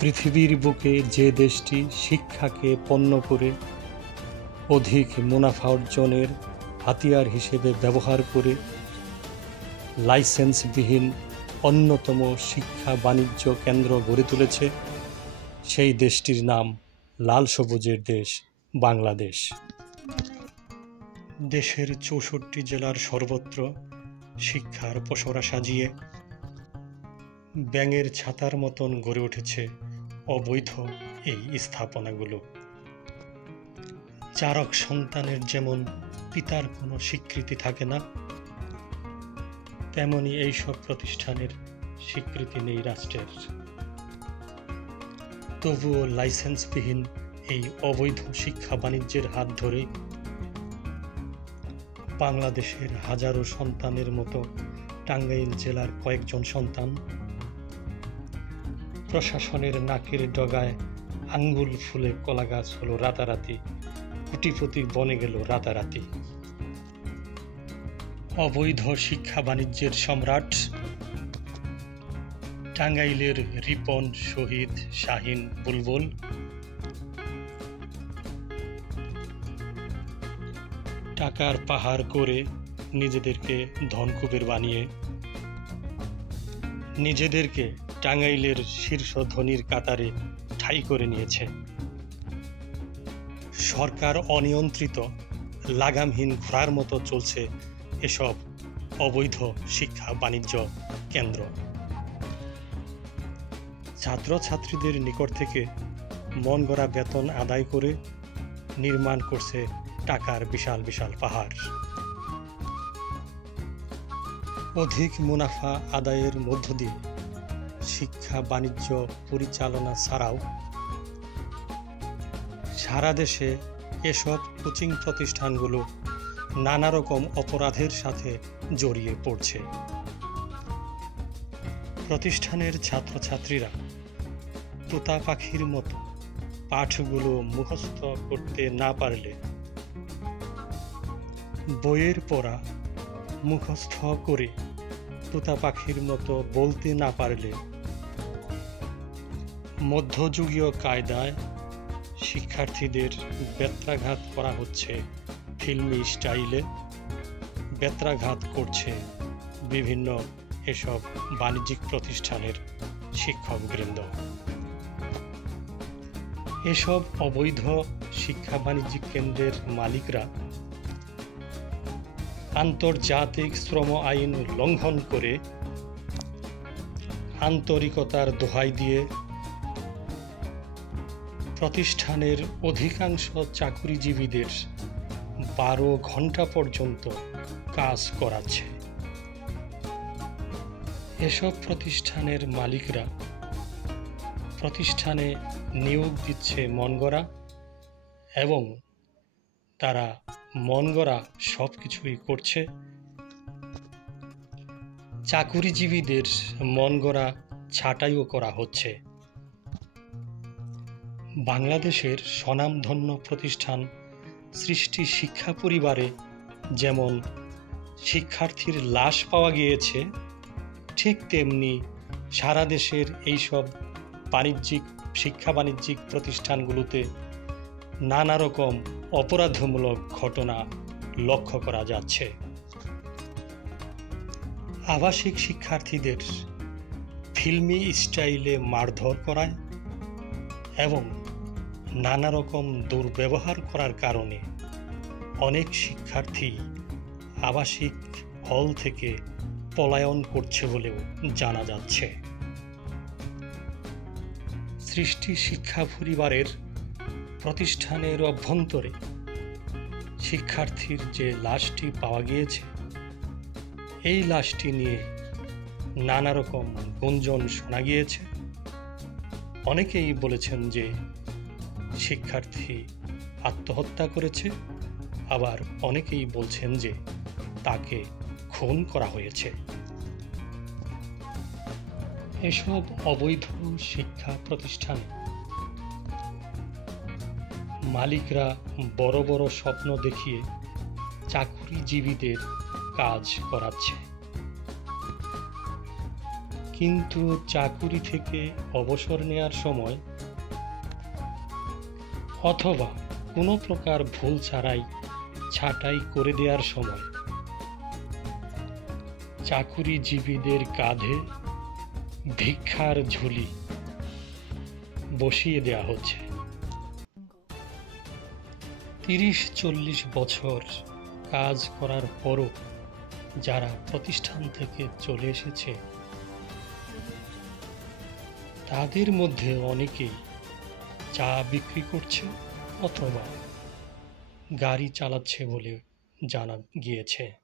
পৃথিবীর বুকে যে দেশটি শিক্ষাকে পণ্য করে অধিক মুনাফা অর্জনের হাতিয়ার হিসেবে ব্যবহার করে লাইসেন্সবিহীন অন্যতম শিক্ষা বাণিজ্য কেন্দ্র গড়ে তুলেছে, সেই দেশটির নাম লাল সবুজের দেশ বাংলাদেশ। দেশের ৬৪ জেলার সর্বত্র শিক্ষার পসরা সাজিয়ে ব্যাঙের ছাতার মতন গড়ে উঠেছে অবৈধ এই স্থাপনাগুলো। চারক সন্তানের যেমন পিতার কোনো স্বীকৃতি থাকে না, তেমনি এইসব প্রতিষ্ঠানের স্বীকৃতি নেই রাষ্ট্রের। তবুও লাইসেন্সবিহীন এই অবৈধ শিক্ষা বাণিজ্যের হাত ধরে বাংলাদেশের হাজারো সন্তানের মতো টাঙ্গাইল জেলার কয়েকজন সন্তান প্রশাসনের নাকের ডগায় আঙ্গুল ফুলে কলা গাছ হলো রাতারাতি, কোটিপতি বনে গেল রাতারাতি। অবৈধ শিক্ষা বাণিজ্যের সম্রাট টাঙ্গাইলের রিপন, শহীদ, শাহিন, বুলবুল টাকার পাহাড় করে নিজেদেরকে ধনকুবের বানিয়ে নিজেদেরকে টাঙ্গাইলের শীর্ষ ধনীর কাতারে ঠাঁই করে নিয়েছে। সরকার অনিয়ন্ত্রিত লাগামহীন ঘোড়ার মতো চলছে এসব অবৈধ শিক্ষা বাণিজ্য কেন্দ্র। ছাত্রছাত্রীদের নিকট থেকে মন গড়া বেতন আদায় করে নির্মাণ করছে টাকার বিশাল বিশাল পাহাড়। অধিক মুনাফা আদায়ের মধ্য দিয়ে শিক্ষা বাণিজ্য পরিচালনা ছাড়াও সারা দেশে এসব কোচিং প্রতিষ্ঠানগুলো নানা রকম অপরাধের সাথে জড়িয়ে পড়ছে। প্রতিষ্ঠানের ছাত্রছাত্রীরা তোতা পাখির মতো পাঠগুলো মুখস্থ করতে না পারলে, বইয়ের পড়া মুখস্থ করে তোতা পাখির মতো বলতে না পারলে মধ্যযুগীয় কায়দায় শিক্ষার্থীদের বেত্রাঘাত করা হচ্ছে ফিল্মি স্টাইলে। বেত্রাঘাত করছে বিভিন্ন এসব বাণিজ্যিক প্রতিষ্ঠানের শিক্ষকবৃন্দ। এসব অবৈধ শিক্ষা বাণিজ্যিক কেন্দ্রের মালিকরা আন্তর্জাতিক শ্রম আইন লঙ্ঘন করে আন্তরিকতার দোহাই দিয়ে প্রতিষ্ঠানের অধিকাংশ চাকুরিজীবীদের 12 ঘন্টা পর্যন্ত কাজ করাচ্ছে। এসব প্রতিষ্ঠানের মালিকরা প্রতিষ্ঠানে নিয়োগ দিচ্ছে মনগড়া, এবং তারা মনগড়া সব কিছুই করছে। চাকুরিজীবীদের মনগড়া ছাঁটাইও করা হচ্ছে। বাংলাদেশের স্বনামধন্য প্রতিষ্ঠান সৃষ্টি শিক্ষা পরিবারে যেমন শিক্ষার্থীর লাশ পাওয়া গিয়েছে, ঠিক তেমনি সারা দেশের এইসব শিক্ষা বাণিজ্যিক প্রতিষ্ঠানগুলোতে নানা রকম অপরাধমূলক ঘটনা লক্ষ্য করা যাচ্ছে। আবাসিক শিক্ষার্থীদের ফিল্মি স্টাইলে মারধর করায় এবং নানা রকম দুর্ব্যবহার করার কারণে অনেক শিক্ষার্থী আবাসিক হল থেকে পলায়ন করছে বলেও জানা যাচ্ছে। সৃষ্টি শিক্ষা পরিবারের প্রতিষ্ঠানের অভ্যন্তরে শিক্ষার্থীর যে লাশটি পাওয়া গিয়েছে, এই লাশটি নিয়ে নানা রকম গুঞ্জন শোনা গিয়েছে। অনেকেই বলেছেন যে শিক্ষার্থী আত্মহত্যা করেছে, আবার অনেকেই বলছেন যে তাকে খুন করা হয়েছে। এসব অবৈধ শিক্ষা প্রতিষ্ঠানে মালিকরা বড় বড় স্বপ্ন দেখিয়ে চাকুরিজীবীদের কাজ করাচ্ছে। কিন্তু চাকুরি থেকে অবসর নেয়ার সময় অথবা কোনো প্রকার ভুল ছাড়াই ছাঁটাই করে দেওয়ার সময় চাকুরিজীবীদের কাঁধে ভিক্ষার ঝুলি বসিয়ে দেওয়া হচ্ছে। ৩০-৪০ বছর কাজ করার পরও যারা প্রতিষ্ঠান থেকে চলে এসেছে তাদের মধ্যে অনেকেই চা বিক্রি করছে অথবা গাড়ি চালাচ্ছে বলে জানা গিয়েছে।